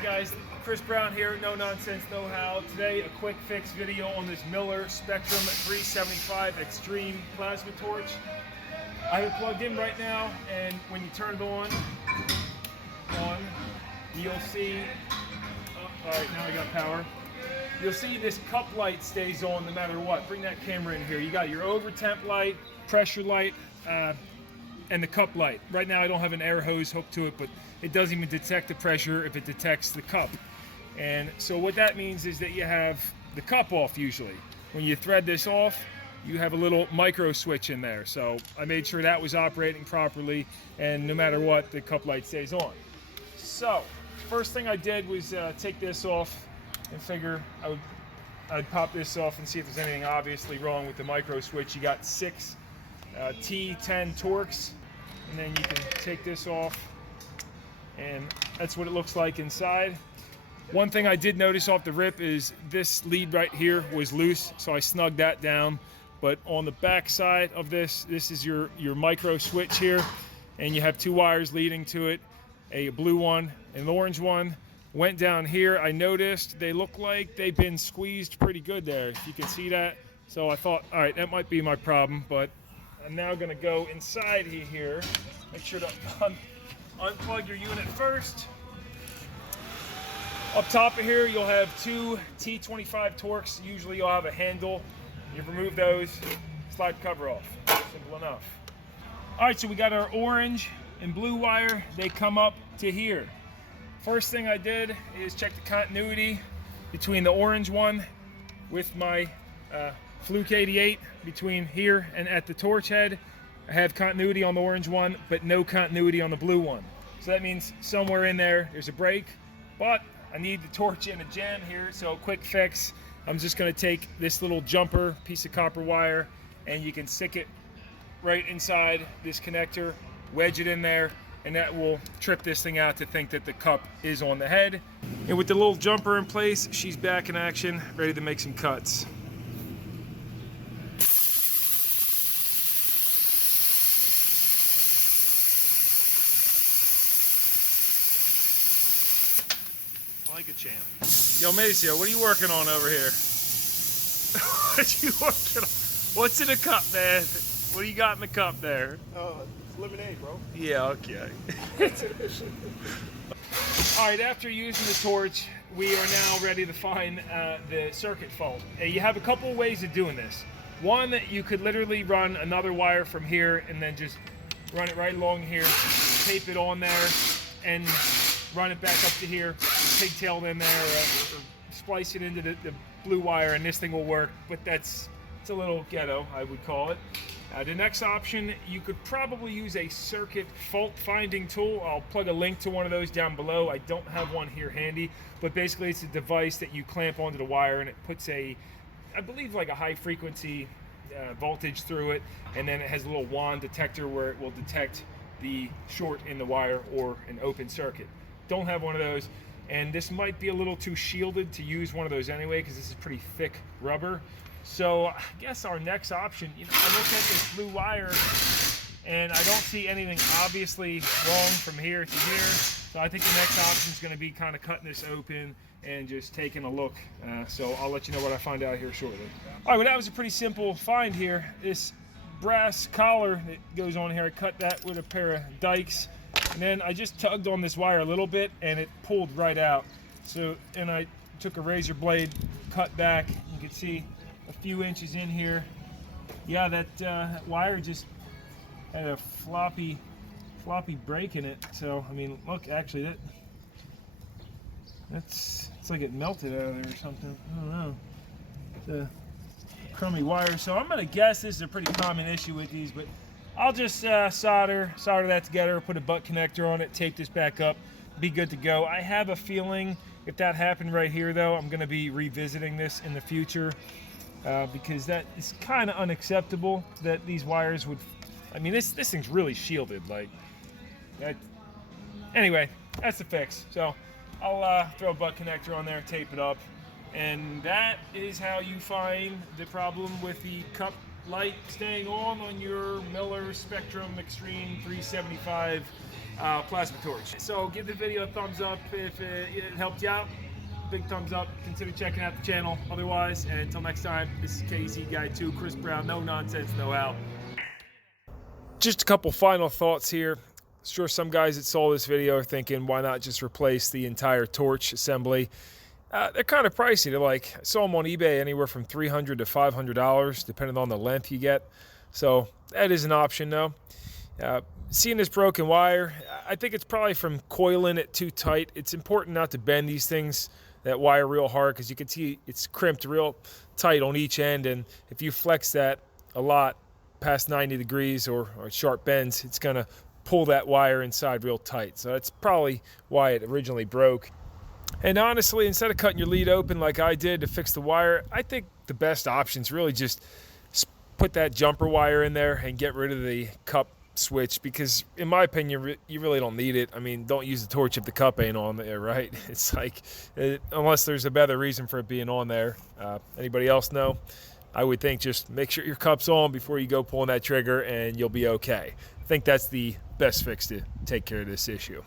Hi guys, Chris Brown here, No Nonsense Know How. Today a quick fix video on this Miller Spectrum 375 Xtreme plasma torch. I have it plugged in right now, and when you turn it on, you'll see, alright, now I got power. You'll see this cup light stays on no matter what. Bring that camera in here. You got your over temp light, pressure light, and the cup light. Right now I don't have an air hose hooked to it, but it doesn't even detect the pressure if it detects the cup. And so what that means is that you have the cup off usually. When you thread this off, you have a little micro switch in there. So I made sure that was operating properly, and no matter what, the cup light stays on. So first thing I did was take this off and figure I'd pop this off and see if there's anything obviously wrong with the micro switch. You got 6 T10 Torx, and then you can take this off, and that's what it looks like inside. One thing I did notice off the rip is this lead right here was loose, so I snugged that down. But on the back side of this is your micro switch here, and you have 2 wires leading to it, a blue one and an orange one. Went down here, I noticed they look like they've been squeezed pretty good there, if you can see that. So I thought, all right, that might be my problem, but I'm now gonna go inside here. Make sure to unplug your unit first. Up top of here, you'll have 2 T25 Torx. Usually you'll have a handle. You remove those, slide the cover off. Simple enough. All right, so we got our orange and blue wire. They come up to here. First thing I did is check the continuity between the orange one with my Fluke 88 between here and at the torch head. I have continuity on the orange one, but no continuity on the blue one. So that means somewhere in there's a break, but I need the torch in a jam here, so quick fix. I'm just gonna take this little jumper piece of copper wire, and you can stick it right inside this connector, wedge it in there, and that will trip this thing out to think that the cup is on the head. And with the little jumper in place, she's back in action, ready to make some cuts. Like a champ. Yo, Maceo, what are you working on over here? What you working on? What's in the cup, man? What do you got in the cup there? It's lemonade, bro. Yeah, okay. All right, after using the torch, we are now ready to find the circuit fault. You have a couple of ways of doing this. One, you could literally run another wire from here and then just run it right along here, tape it on there, and run it back up to here, pigtail it in there, or splice it into the blue wire, and this thing will work. But it's a little ghetto, I would call it. The next option, you could probably use a circuit fault finding tool. I'll plug a link to one of those down below. I don't have one here handy, but basically it's a device that you clamp onto the wire, and it puts I believe like a high frequency voltage through it, and then it has a little wand detector where it will detect the short in the wire or an open circuit. Don't have one of those, and this might be a little too shielded to use one of those anyway, because this is pretty thick rubber. So I guess our next option, I looked at this blue wire and I don't see anything obviously wrong from here to here. So I think the next option is going to be kind of cutting this open and just taking a look. So I'll let you know what I find out here shortly. All right, well, that was a pretty simple find here. This brass collar that goes on here, I cut that with a pair of dikes. And then I just tugged on this wire a little bit and it pulled right out. So, and I took a razor blade, cut back. You can see a few inches in here. Yeah, that wire just had a floppy break in it. So, I mean, look, actually it's like it melted out of there or something. I don't know. It's a crummy wire. So I'm gonna guess this is a pretty common issue with these, but I'll just solder that together, put a butt connector on it, tape this back up, be good to go. I have a feeling if that happened right here, though, I'm going to be revisiting this in the future because that is kind of unacceptable that these wires would. I mean, this thing's really shielded. Like, that. Anyway, that's the fix. So I'll throw a butt connector on there, tape it up, and that is how you find the problem with the cup light staying on your Miller Spectrum Xtreme 375 plasma torch. So give the video a thumbs up if it helped you out. Big thumbs up. Consider checking out the channel otherwise. And until next time, this is KC Guy 2, Chris Brown, No Nonsense, No How. Just a couple final thoughts here. Sure, some guys that saw this video are thinking, why not just replace the entire torch assembly? They're kind of pricey. They're like, I saw them on eBay anywhere from $300 to $500, depending on the length you get. So that is an option, though. Seeing this broken wire, I think it's probably from coiling it too tight. It's important not to bend these things, that wire, real hard, because you can see it's crimped real tight on each end, and if you flex that a lot past 90 degrees or sharp bends, it's going to pull that wire inside real tight. So that's probably why it originally broke. And honestly, instead of cutting your lead open like I did to fix the wire, I think the best option is really just put that jumper wire in there and get rid of the cup switch, because in my opinion you really don't need it. I mean, don't use the torch if the cup ain't on there, right? It's like, unless there's a better reason for it being on there. Anybody else know? I would think just make sure your cup's on before you go pulling that trigger and you'll be okay. I think that's the best fix to take care of this issue.